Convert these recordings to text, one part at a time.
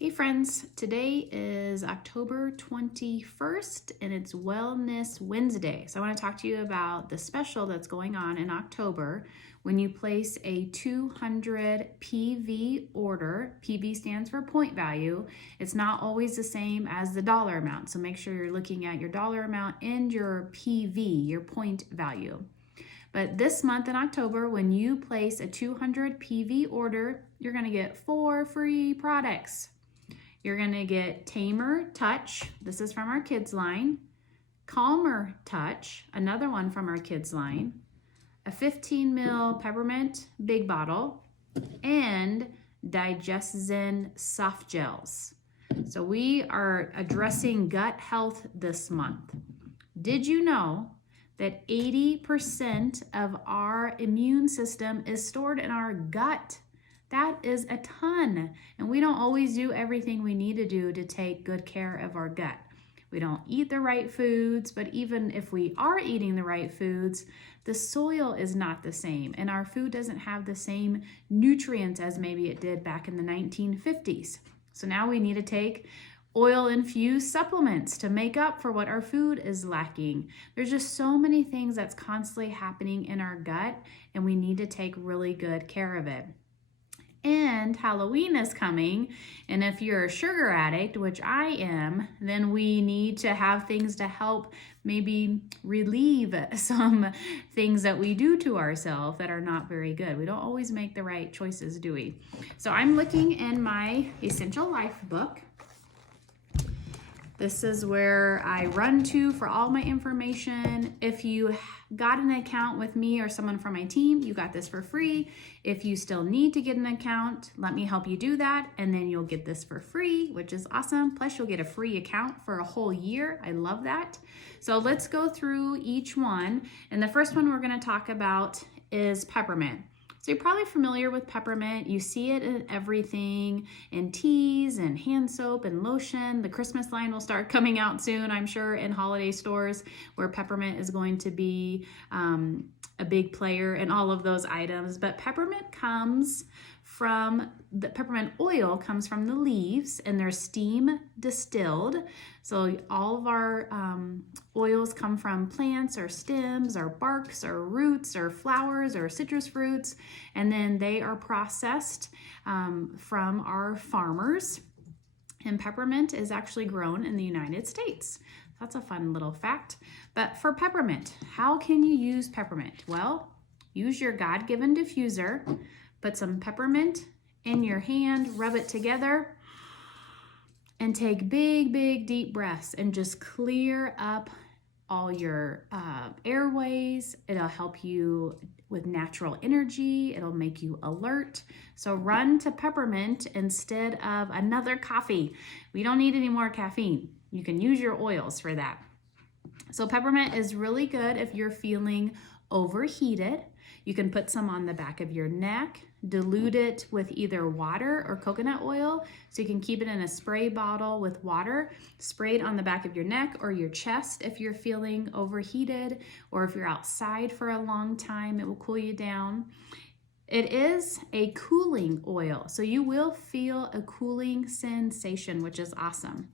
Hey friends, today is October 21st and it's Wellness Wednesday. So I want to talk to you about the special that's going on in October when you place a 200 PV order. PV stands for point value. It's not always the same as the dollar amount. So make sure you're looking at your dollar amount and your PV, your point value. But this month in October, when you place a 200 PV order, you're going to get 4 free products. You're going to get Tamer Touch. This is from our kids line. Calmer Touch, another one from our kids line. A 15 ml Peppermint big bottle. And DigestZen Softgels. So we are addressing gut health this month. Did you know that 80% of our immune system is stored in our gut? That is a ton. And we don't always do everything we need to do to take good care of our gut. We don't eat the right foods, but even if we are eating the right foods, the soil is not the same, and our food doesn't have the same nutrients as maybe it did back in the 1950s. So now we need to take oil-infused supplements to make up for what our food is lacking. There's just so many things that's constantly happening in our gut, and we need to take really good care of it. And Halloween is coming, and if you're a sugar addict, which I am, then we need to have things to help maybe relieve some things that we do to ourselves that are not very good. We don't always make the right choices, do we? So I'm looking in my Essential Life book. This is where I run to for all my information. If you got an account with me or someone from my team, you got this for free. If you still need to get an account, let me help you do that, and then you'll get this for free, which is awesome. Plus, you'll get a free account for a whole year. I love that. So let's go through each one. And the first one we're going to talk about is peppermint. So you're probably familiar with peppermint. You see it in everything, in teas and hand soap and lotion. The Christmas line will start coming out soon, I'm sure, in holiday stores where peppermint is going to be a big player in all of those items. But peppermint oil comes from the leaves, and they're steam distilled. So all of our oils come from plants or stems or barks or roots or flowers or citrus fruits, and then they are processed from our farmers. And peppermint is actually grown in the United States. That's a fun little fact. But for peppermint, how can you use peppermint? Well, use your God-given diffuser. Put some peppermint in your hand, rub it together, and take big, big, deep breaths and just clear up all your airways. It'll help you with natural energy. It'll make you alert. So run to peppermint instead of another coffee. We don't need any more caffeine. You can use your oils for that. So peppermint is really good if you're feeling overheated. You can put some on the back of your neck, dilute it with either water or coconut oil, so you can keep it in a spray bottle with water, spray it on the back of your neck or your chest if you're feeling overheated, or if you're outside for a long time, it will cool you down. It is a cooling oil, so you will feel a cooling sensation, which is awesome.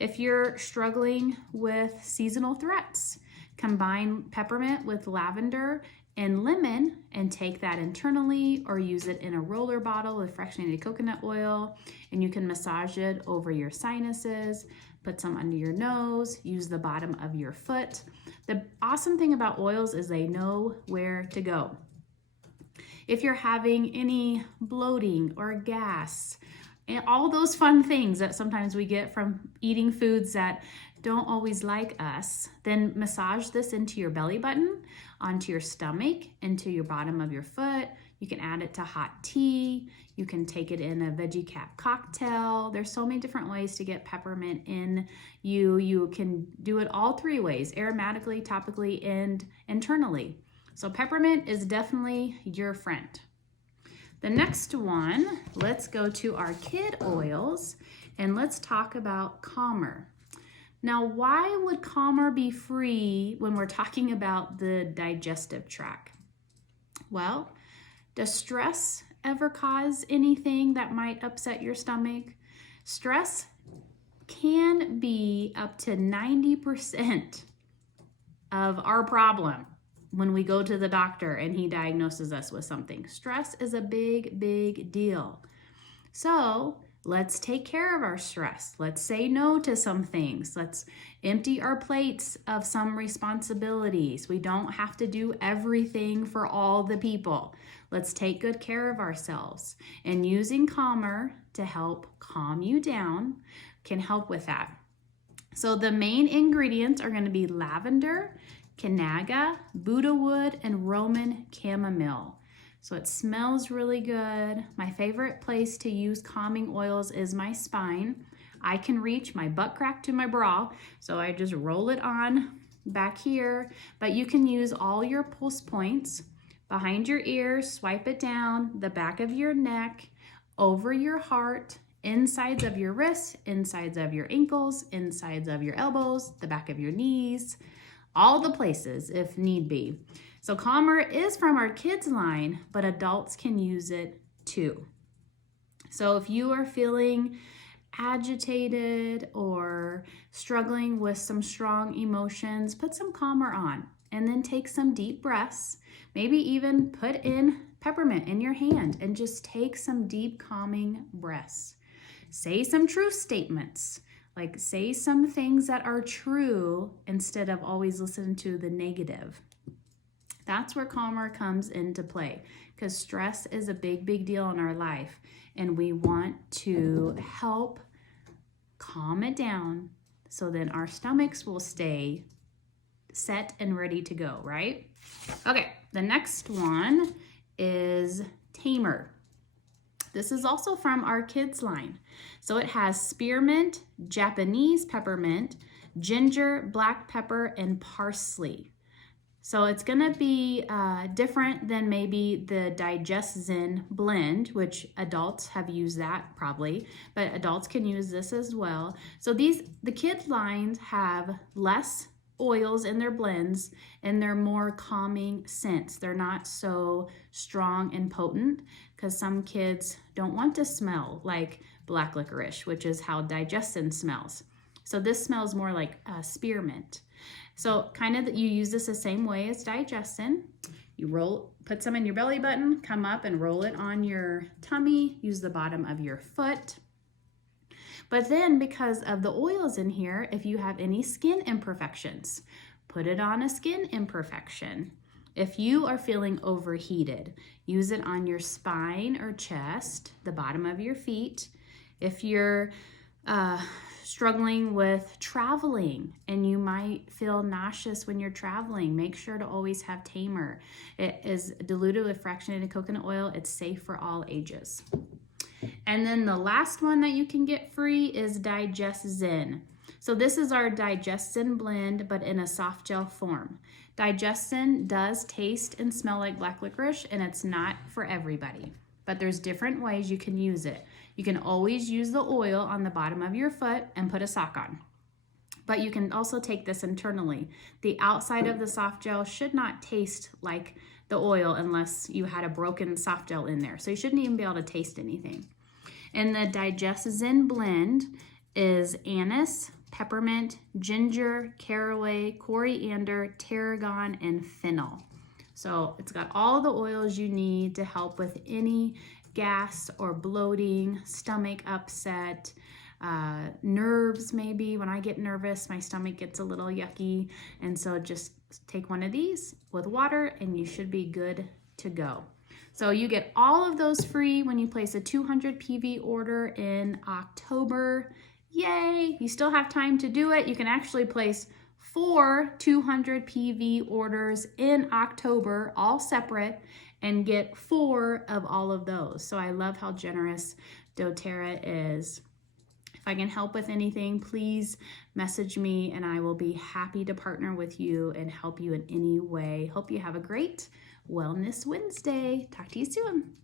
If you're struggling with seasonal threats, combine peppermint with lavender and lemon and take that internally, or use it in a roller bottle with fractionated coconut oil, and you can massage it over your sinuses, put some under your nose, use the bottom of your foot. The awesome thing about oils is they know where to go. If you're having any bloating or gas, and all those fun things that sometimes we get from eating foods that don't always like us, then massage this into your belly button, onto your stomach, into your bottom of your foot. You can add it to hot tea. You can take it in a veggie cap cocktail. There's so many different ways to get peppermint in you. You can do it all 3 ways: aromatically, topically, and internally. So peppermint is definitely your friend. The next one, let's go to our kid oils, and let's talk about Calmer. Now, why would Calmer be free when we're talking about the digestive tract? Well, does stress ever cause anything that might upset your stomach? Stress can be up to 90% of our problem when we go to the doctor and he diagnoses us with something. Stress is a big, big deal. So let's take care of our stress. Let's say no to some things. Let's empty our plates of some responsibilities. We don't have to do everything for all the people. Let's take good care of ourselves. And using Calmer to help calm you down can help with that. So the main ingredients are going to be lavender, Kanaga, Buddha wood, and Roman chamomile. So it smells really good. My favorite place to use calming oils is my spine. I can reach my butt crack to my bra, so I just roll it on back here. But you can use all your pulse points behind your ears, swipe it down, the back of your neck, over your heart, insides of your wrists, insides of your ankles, insides of your elbows, the back of your knees, all the places if need be. So Calmer is from our kids line, but adults can use it too. So if you are feeling agitated or struggling with some strong emotions, put some Calmer on and then take some deep breaths. Maybe even put in peppermint in your hand and just take some deep calming breaths. Say some truth statements, like say some things that are true instead of always listening to the negative. That's where Calmer comes into play, because stress is a big, big deal in our life, and we want to help calm it down so then our stomachs will stay set and ready to go, right? Okay, the next one is Tamer. This is also from our kids line. So it has spearmint, Japanese peppermint, ginger, black pepper, and parsley. So it's gonna be different than maybe the DigestZen blend, which adults have used that probably, but adults can use this as well. So the kids lines have less oils in their blends and they're more calming scents. They're not so strong and potent because some kids don't want to smell like black licorice, which is how DigestZen smells. So this smells more like spearmint. So kind of you use this the same way as DigestZen. You put some in your belly button, come up and roll it on your tummy, use the bottom of your foot. But then because of the oils in here, if you have any skin imperfections, put it on a skin imperfection. If you are feeling overheated, use it on your spine or chest, the bottom of your feet. If you're struggling with traveling and you might feel nauseous when you're traveling, make sure to always have Tamer. It is diluted with fractionated coconut oil. It's safe for all ages. And then the last one that you can get free is DigestZen. So this is our DigestZen blend, but in a soft gel form. DigestZen does taste and smell like black licorice, and it's not for everybody, but there's different ways you can use it. You can always use the oil on the bottom of your foot and put a sock on. But you can also take this internally. The outside of the soft gel should not taste like the oil unless you had a broken soft gel in there. So you shouldn't even be able to taste anything. And the DigestZen blend is anise, peppermint, ginger, caraway, coriander, tarragon, and fennel. So it's got all the oils you need to help with any gas or bloating, stomach upset, nerves maybe. When I get nervous, my stomach gets a little yucky. And so just take one of these with water and you should be good to go. So you get all of those free when you place a 200 PV order in October. Yay! You still have time to do it. You can actually place 4 200 PV orders in October, all separate, and get 4 of all of those. So I love how generous Doterra is. If I can help with anything, please message me and I will be happy to partner with you and help you in any way. Hope you have a great Wellness Wednesday. Talk to you soon.